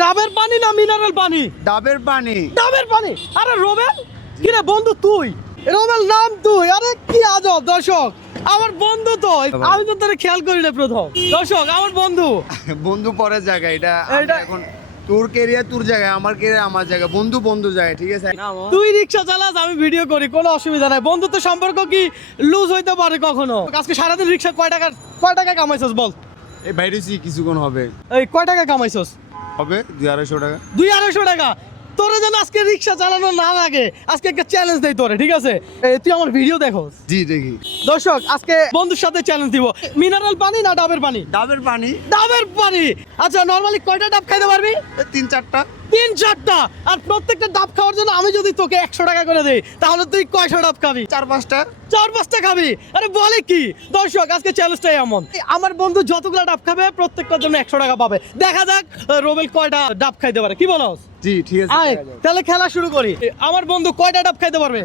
ডাবের পানি না মিনারেল পানি? ডাবের পানি। ডাবের পানি। আরে রোবেল, কি রে বন্ধু তুই? রোবেল নাম তুই? আরে কি আজব দর্শক, আমার বন্ধু তো, আমি তো তোরে খেয়াল করি না প্রথম। দর্শক আমার বন্ধু। বন্ধু পরের জায়গায়, এটা এটা- এখন তোর কেরিয়ার তোর জায়গায়, আমার কেরিয়ার আমার জায়গায়, বন্ধু বন্ধু জায়গায়, ঠিক আছে? তুই রিক্সা চালাস, আমি ভিডিও করি, কোনো অসুবিধা নাই। বন্ধুত্ব সম্পর্ক কি লুজ হইতে পারে কখনো? আজকে সারাদিন রিক্সা কয় টাকা কামাইছস বল? এই বাইরেছি কিছুক্ষণ হবে, এই কয় টাকা কামাইছস? হবে 200-250 টাকা। 200-250 টাকা। তোরে যেন আজকে রিক্সা চালানো না লাগে, আজকে একটা চ্যালেঞ্জ দেই তোরে, ঠিক আছে? তুই আমার ভিডিও দেখোস? জি দেখি। দর্শক আজকে বন্ধুর সাথে চ্যালেঞ্জ দিব। মিনারেল পানি না ডাবের পানি? ডাবের পানি। ডাবের পানি। আচ্ছা নরমালি কয়টা ডাব খাইতে পারবি? 3-4টা। 3-4টা। আর প্রত্যেকটা ডাব খাওয়ার জন্য আমি যদি তোকে 100 টাকা করে দেই, তাহলে তুই কয়শো ডাব খাবি? 4-5টা। 4-5টা খাবি? আরে বলে কি? দর্শক আজকে চ্যালেঞ্জটাই এমন, আমার বন্ধু যতগুলো ডাব খাবে প্রত্যেকটার জন্য 100 টাকা পাবে। দেখা যাক রোবেল কয়টা ডাব খাইতে পারে, কি বলস? জি ঠিক আছে। আয় তাহলে খেলা শুরু করি। আমার বন্ধু কয়টা ডাব খাইতে পারবে?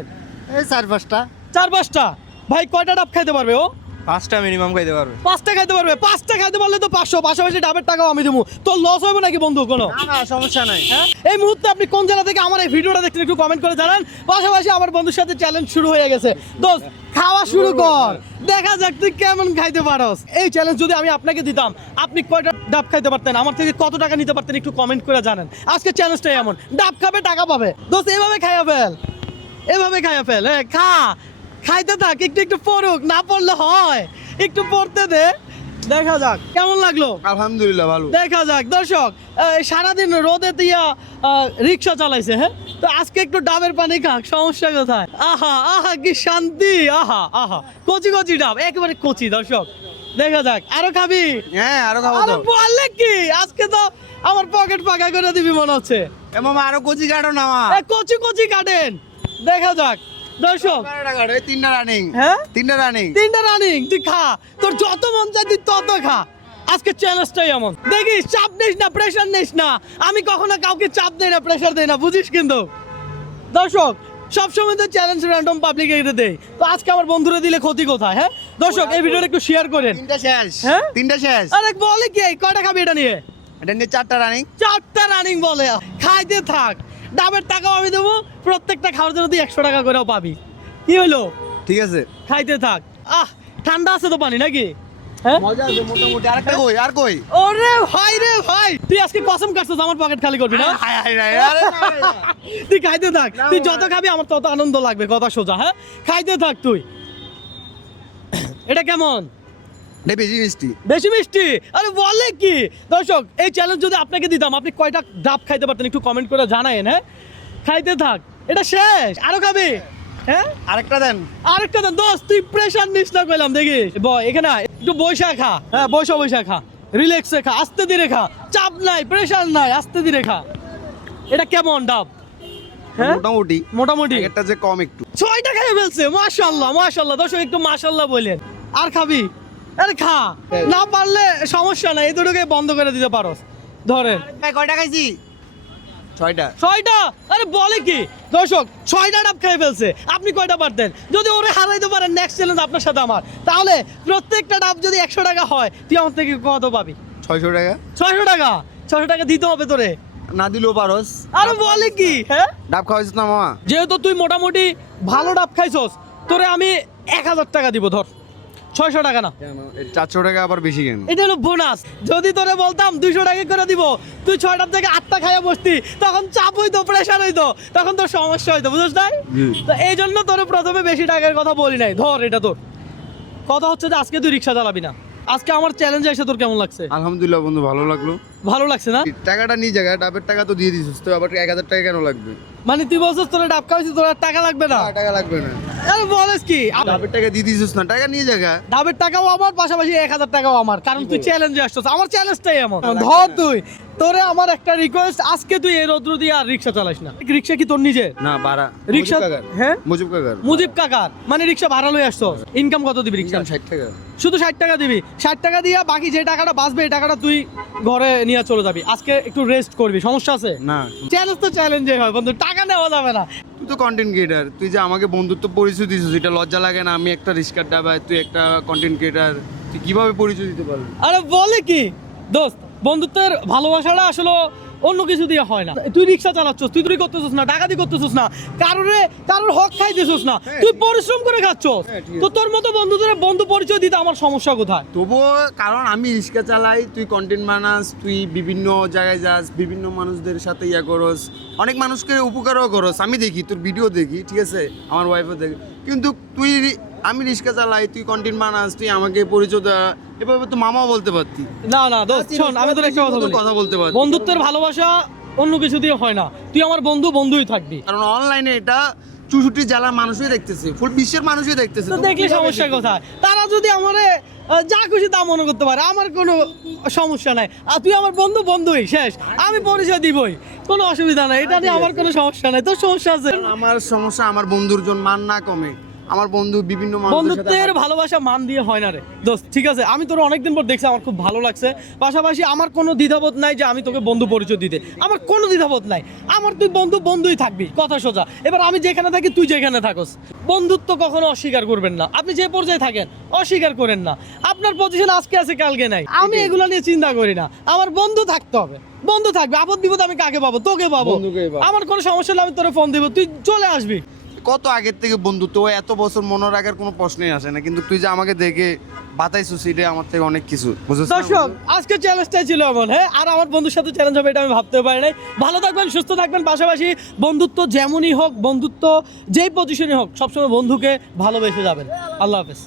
এই 4-5টা। 4-5টা। ভাই কয়টা ডাব খাইতে পারবে ও? 5টা মিনিমাম খাইতে পারবে। 5টা খাইতে পারবে। 5টা খাইতে পারলে তো 500, পাশাপাশি ডাবের টাকাও আমি দেবো। তোর লস হবে নাকি বন্ধু কোনো? না সমস্যা নাই। হ্যাঁ, এই মুহূর্তে আপনি কোন জেলা থেকে আমার এই ভিডিওটা দেখছেন একটু কমেন্ট করে জানান। পাশাপাশি আমার বন্ধুর সাথে চ্যালেঞ্জ শুরু হয়ে গেছে। দোস্ত খাওয়া শুরু কর, দেখা যাক তুই কেমন খাইতে পারস। এই চ্যালেঞ্জ যদি আমি আপনাকে দিতাম, আপনি কয়টা ডাব খাইতে পারতেন, আমার থেকে কত টাকা নিতে পারতেন একটু কমেন্ট করে জানান। আজকে চ্যালেঞ্জটাই এমন, ডাব খাবে টাকা পাবে। দোস্ত এভাবে খাইয়া ফেল, এভাবে খাইয়া ফেল। খা, খাইতে থাক, একটু একটু পড়ুক, না পড়লে হয়, একটু পড়তে দে, দেখা যাক কেমন লাগলো। আলহামদুলিল্লাহ ভালো। দেখা যাক দর্শক, সারাদিন রোদে দিয়া রিক্সা চালাইছে, হ্যাঁ, তো আজকে একটু ডাবের পানি খাক, সমস্যা কোথায়? আহা আহা কি শান্তি, আহা আহা, কচি কচি ডাব, একেবারে কচি। দর্শক দেখা যাক, আরো খাবি? হ্যাঁ আরো খাবো আরে তো। বললে কি, আজকে তো আমার পকেট ফাঁকা করে দিবি মনে হচ্ছে। এ মামা আরো কচি কাটো না মা। কচি কচি কাটেন, দেখা যাক দর্শক। 3টা রানিং। হ্যাঁ 3টা রানিং। 3টা রানিং, তুই খা, তোর যত মন চাই তুই তত খা। আজকে চ্যালেঞ্জটাই এমন, দেখিস, চাপ নিস না, প্রেশার নিস না। আমি কখনো কাউকে চাপ দেই না, প্রেশার দেই না, বুঝিস? কিন্তু দর্শক সবসময় তো চ্যালেঞ্জ র্যান্ডম পাবলিক এটা দেয়, তো আজকে আমার বন্ধুরা দিলে ক্ষতি কোথায়? হ্যাঁ দর্শক এই ভিডিওটা একটু শেয়ার করেন। 3টা শেষ। হ্যাঁ? 3টা শেষ। আরে বলে কি, কয়টা খাবি এটা নিয়ে? এটা নিয়ে 4টা রানিং। 4টা রানিং বলে, খাইতে থাক, ডাবের টাকাও আমি দেবো, প্রত্যেকটা খাওয়ার জন্য তুই 100 টাকা করেও পাবি। কি হইলো? ঠিক আছে। খাইতে থাক। ঠান্ডা আছে তো পানি নাকি? হ্যাঁ মজা আছে মোটামুটি। আরেকটা কই? আর কই? ওরে ভাই রে ভাই, তুই আজকে কসম কাটছিস আমার পকেট খালি করবি না? হায় হায় হায়, আরে না, না। তুই খাইতে থাক, তুই যত খাবি আমার তত আনন্দ লাগবে, কথা সোজা। হ্যাঁ খাইতে থাক তুই। এটা কেমন? এটা বেশি মিষ্টি। বেশি মিষ্টি? আরে বলে কি? দর্শক এই চ্যালেঞ্জ যদি আপনাকে দিতাম, আপনি কয়টা ডাব খাইতে পারতেন একটু কমেন্ট করে জানায়েন। হ্যাঁ খাইতে থাক, এটা শেষ, আরো খাবি? হ্যাঁ আরেকটা দেন। আরেকটা দেন। দোস্ত তুই প্রেশার নিস না কইলাম, দেখিস এখানে একটু বৈশা খা। হ্যাঁ বৈশা খা, রিল্যাক্সে খা, আস্তে ধীরে খা, চাপ নাই, প্রেশার নাই, আস্তে ধীরে খা। এটা কেমন ডাব? হ্যাঁ মোটামুটি। মোটামুটি। একটা যে কম একটু। 6টা খেয়ে ফেলছে, মাশাআল্লাহ মাশাআল্লাহ। দর্শক একটু মাশাআল্লাহ বলেন। আর খাবি? আরে খা, না পারলে সমস্যা নাই, এই দুটোকে বন্ধ করে দিতে পারোস। ধরেন ভাই কয়টা খাইছি? 6টা। 6টা। আরে বলে কি? দর্শক 6টা ডাব খেয়ে ফেলছে, আপনি কয়টা পারতেন? যদি ওরে হারাইতে পারেন, নেক্সট চ্যালেঞ্জ আপনার সাথে আমার, তাহলে প্রত্যেকটা ডাব যদি 100 টাকা হয়, তুই আমার থেকে কত পাবি? 600 টাকা। 600 টাকা। 600 টাকা দিতে হবে তোরে। না দিলেও পারোস। আরে বলে কি? হ্যাঁ ডাব খাওয়াইছিস না মামা? যেহেতু তুই মোটামুটি ভালো ডাব খাইছস, তোরে আমি 1000 টাকা দিব, ধর। 600 টাকা না। 400 টাকা আবার বেশি কেন? এটা হলো বোনাস। যদি তোরে বলতাম 200 টাকা করে দিব, তুই 6টার থেকে 8টা খাইয়া বসতি, তখন চাপ হইতো, প্রেশার হইতো, তখন তোর সমস্যা হইতো, বুঝছ নাই? তো এই জন্য তোরে প্রথমে বেশি টাকার কথা বলি নাই। ধর এটা তোর। কথা হচ্ছে যে আজকে তুই রিক্সা চালাবি না। আজকে আমার চ্যালেঞ্জে এসে তোর কেমন লাগছে? আলহামদুলিল্লাহ বন্ধু, ভালো লাগলো। ভালো লাগছে না? টাকাটা নিয়ে জায়গা, ডাবের টাকা তো দিয়ে দিছিস, তো আবার 1000 টাকা কেন লাগবে? মানে তুই বলছিস তোরা ডাব খাওয়াইছিস, তোর আর টাকা লাগবে না? টাকা লাগবে না। আরে বলিস কি? ডাবের টাকা দিয়ে দিছিস না, টাকা নিয়ে জায়গা। ডাবের টাকাও আমার, পাশাপাশি 1000 টাকাও আমার, কারণ তুই চ্যালেঞ্জে আসছিস। আমার চ্যালেঞ্জটাই এমন। ধর তুই, তোরে আমার একটা রিকোয়েস্ট, আজকে তুই এই রৌদ্র দিয়ে আর রিক্সা চালাস না। রিক্সা কি তোর নিজের? না ভাড়া। রিক্সা? হ্যাঁ মুজিব কাকার। মুজিব কাকার। মানে রিক্সা ভাড়া লই আসছো, ইনকাম কত দিবি রিক্সা? 60 টাকা। শুধু 60 টাকা দিবি। 60 টাকা দিয়া বাকি যে টাকাটা বাঁচবে, এই টাকাটা তুই ঘরে নিয়ে চলে যাবি। আজকে একটু রেস্ট করবি, সমস্যা আছে? না চ্যালেঞ্জ তো চ্যালেঞ্জে হয় বন্ধু, টাকা নেওয়া যাবে না। তুই তো কন্টেন্ট ক্রিয়েটার, তুই যে আমাকে বন্ধুত্ব পরিচয় দিছিস, এটা লজ্জা লাগে না? আমি একটা রিস্কার ড্রাইভার, তুই একটা কন্টেন্ট ক্রিয়েটার, তুই কিভাবে পরিচয় দিতে পারবি? আরে বলে কি? দোস্ত বন্ধুত্বের ভালোবাসাটা আসলে অন্য কিছু দিয়ে হয় না। তুই রিক্সা চালাচ্ছস, তুই চুরি করতেছস না, ডাকাতি করতেছস না, কারোর হক খাইতেছস না, তুই পরিশ্রম করে খাচ্ছস। তো তোর মতো বন্ধুদের বন্ধু পরিচয় দিতে আমার সমস্যা কোথায়? তবুও কারণ আমি রিক্সা চালাই, তুই কন্টেন্ট বানাস, তুই বিভিন্ন জায়গায় যাস, বিভিন্ন মানুষদের সাথে ইয়া করস, অনেক মানুষকে উপকারও করস। আমি দেখি তোর ভিডিও দেখি, ঠিক আছে, আমার ওয়াইফও দেখি, কিন্তু আমি রিক্সা চালাই, তুই কন্টেন্ট বানাস, তুই আমাকে পরিচয় দেওয়া, এভাবে তো মামাও বলতে পারতি। না না দোস্ত শোন, আমি তোর একটা কথা বলতে পারতি। বন্ধুত্বের ভালোবাসা অন্য কিছু দিয়ে হয় না। তুই আমার বন্ধুই থাকবি। কারণ অনলাইনে এটা 64 জেলার মানুষই দেখতেছে, ফুল বিশ্বের মানুষই দেখতেছে। তো দেখলি সমস্যা কোথায়? তারা যদি আমারে যা খুশি তা মনে করতে পারে, আমার কোনো সমস্যা নাই। আর তুই আমার বন্ধুই শেষ, আমি পরিচয় দিবই, কোনো অসুবিধা নাই, এটা নিয়ে আমার কোনো সমস্যা নাই। তোর সমস্যা আছে? আমার সমস্যা, আমার বন্ধুর জন মান না কমে, আমার বন্ধু বিভিন্ন বন্ধুত্বের ভালোবাসা মান দিয়ে হয় না রে দোস্ত, ঠিক আছে? আমি তোর অনেকদিন পর দেখছি, আমার খুব ভালো লাগছে। পাশাপাশি আমার কোনো দ্বিধাবোধ নাই যে আমি তোকে বন্ধু পরিচয় দিতে, আমার কোনো দ্বিধাবোধ নাই। আমার তুই বন্ধুই থাকবি, কথা সোজা। এবার আমি যেখানে থাকি তুই যেখানে থাকস, বন্ধুত্ব কখনো অস্বীকার করবেন না। আপনি যে পর্যায়ে থাকেন অস্বীকার করেন না। আপনার পজিশন আজকে আছে কালকে নাই, আমি এগুলো নিয়ে চিন্তা করি না। আমার বন্ধু থাকতে হবে, বন্ধু থাকবে। আপদ বিপদ আমি কাকে পাবো? তোকে পাবো। আমার কোনো সমস্যা হলে আমি তোরে ফোন দিব, তুই চলে আসবি। কত আগের থেকে বন্ধুত্ব, এত বছর মনে রাখার কোনো প্রশ্নই আসে না, কিন্তু তুই যে আমাকে দেখে বাতাইছিস, এটা আমার থেকে অনেক কিছু, বুঝছিস? দর্শক, আজকে চ্যালেঞ্জটাই ছিল এমন, হ্যাঁ? আর আমার বন্ধুর সাথে চ্যালেঞ্জ হবে এটা আমি ভাবতে পারি নাই। ভালো থাকবেন, সুস্থ থাকবেন। পাশাপাশি বন্ধুত্ব যেমনই হোক, বন্ধুত্ব যেই পজিশনে হোক, সবসময় বন্ধুকে ভালোবেসে যাবেন। আল্লাহ হাফেজ।